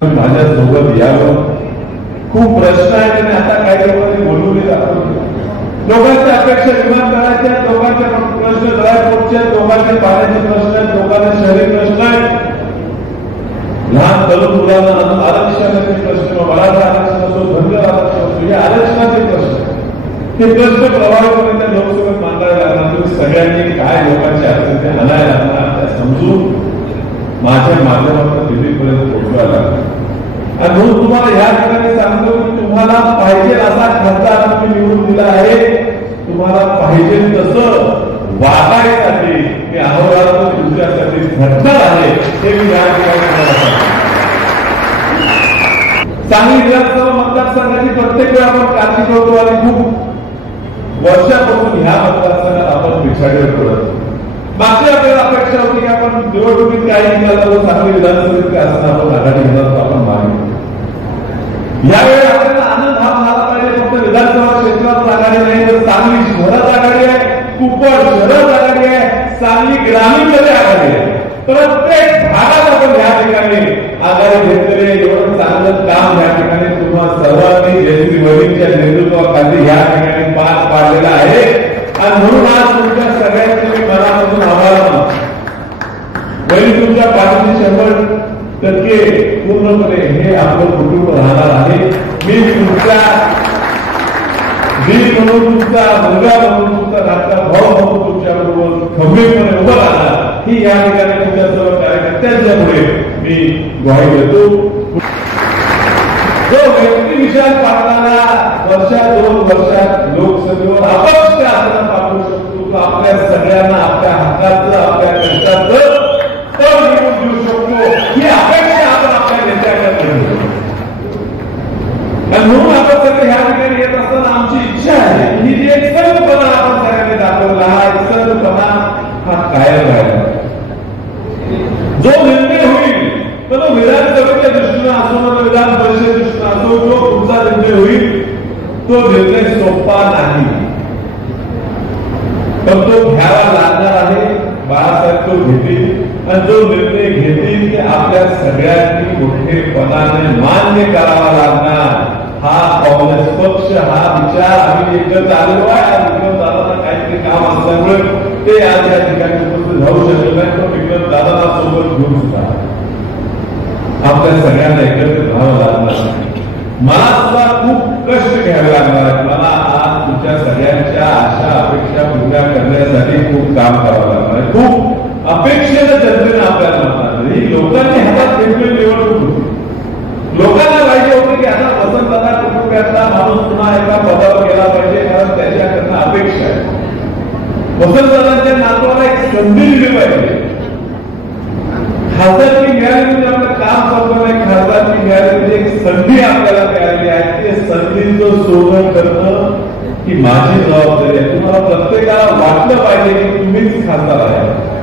माझ्यासोबत यावं. खूप प्रश्न आहेत आणि आता काही लोकांनी बोलवले दाखवले. लोकांच्या अपेक्षा विमानतळाच्या, लोकांचे प्रश्न ड्रायपोर्टचे, लोकांचे पाण्याचे प्रश्न आहेत, लोकांचे शहरी प्रश्न आहेत, लहान तरुण मुलांना आरक्षणाचे प्रश्न, मराठा आरक्षण असो, धनगर आरक्षण असो, या आरक्षणाचे प्रश्न हे प्रश्न प्रभावीपणे त्या लोकसभेत मांडायला लागणार. तुम्ही सगळ्यांनी काय लोकांची अडचण ते आणायला लागणार त्या समजून माझ्या माध्यमातून दिल्लीपर्यंत पोहोचवायला लागणार. आणि म्हणून तुम्हाला या ठिकाणी सांगतो की तुम्हाला पाहिजे असा खासदार तुम्ही निवडून दिला आहे. तुम्हाला पाहिजे तसं वागायसाठी मी अहोरात्र तुमच्यासाठी झटणार आहे हे मी या ठिकाणी सांगली विधानसभा मतदारसंघाची प्रत्येक वेळा आपण काळजी करतो आणि खूप वर्षापासून ह्या मतदारसंघात आपण पिछाडीवर पडतो. मागच्या आपल्याला अपेक्षा होती की आपण निवडणुकीत काही निघालो, सांगली विधानसभेत काय असं आपण आघाडी घेणार आपण मागे. यावेळी आपल्याला आनंद हा झाला पाहिजे. फक्त विधानसभा क्षेत्रात आघाडी नाही तर सांगली शहरात आघाडी आहे, कुपड शहरात आघाडी आहे, सांगली ग्रामीणमध्ये आघाडी आहे. प्रत्येक भागात आपण या ठिकाणी आघाडी घेतलेले एवढं चांगलं काम या ठिकाणी तुम्हाला सर्वांनी जयश्री वडीलच्या नेतृत्वाखाली या ठिकाणी पार पाडलेला आहे. आणि म्हणून आज तुमच्या सगळ्यांचे मी मनापासून आभार मानतो. वडील तुमच्या पाठीशी 100% पूर्णपणे हे आपलं कुटुंब राहणार आहे. मी तुमच्या म्हणून तुमचा मुलगा म्हणून तुमचा धाकटा भाऊ म्हणून तुमच्याबरोबर खंबीरपणे उभं राहणार ही या ठिकाणी तुमच्या सर्व कार्यकर्त्यांच्यामुळे मी ग्वाही देतो. जो व्यक्ती विचार पाडणारा वर्षात 2 वर्षात लोकसभेवर अपक्ष असताना पाठवू शकतो तो आपल्या सगळ्यांना आपल्या हक्काचं आपल्या कष्टाचं तर निवडून देऊ शकतो ही अपेक्षा आपण आपल्या नेत्याकडे ठेवतो. आणि म्हणून आपण सगळे ह्या ठिकाणी येत असताना आमची इच्छा आहे ही जी एक संकल्पना आपण सगळ्यांनी दाखवला हा एक संकल्पना हा कायम राहिला. जो निर्णय होईल तो विधानसभेच्या दृष्टीने असो ना विधान परिषदेच्या दृष्टीने असो जो तुमचा निर्णय होईल तो निर्णय सोपा नाही पण तो घ्यावा लागणार आहे. बाळासाहेब तो घेतील आणि जो निर्णय घेतील ते आपल्या सगळ्यांनी मोठेपणाने मान्य करावा लागणार. हा काँग्रेस पक्ष हा विचार आम्ही एकत्र आलेलो आहे. विक्रम दादांना काहीतरी काम असल्यामुळे ते आज या ठिकाणी उपस्थित राहू शकले नाही पण विक्रम दादांना सोबत घेऊन सुद्धा आपल्या सगळ्यांना एकत्रित राहावं लागणार. मला सुद्धा खूप कष्ट घ्यावे लागणार आहे. मला आज तुमच्या सगळ्यांच्या आशा अपेक्षा पूर्ण करण्यासाठी खूप काम करावं लागणार आहे. खूप अपेक्षेनं जनतेने आपल्याला म्हणतात ही लोकांनी हातात घेतलेली निवडणूक होती. लोकांना पाहिजे होते की आता वसंतदादा कुटुंबातला माणूस पुन्हा एका पदावर गेला पाहिजे कारण त्याच्याकडनं अपेक्षा आहे. वसंतदादांच्या नातवाला एक संधी दिली पाहिजे. खासदारकी मिळाली म्हणजे आपलं काम संपलं नाही. खासदारकी मिळाली म्हणजे एक संधी आपल्याला मिळाली आहे. ते संधीचं सोनं करणं ही माझी जबाबदारी आहे. तुम्हाला प्रत्येकाला वाटलं पाहिजे की तुम्हीच खासदार आहे.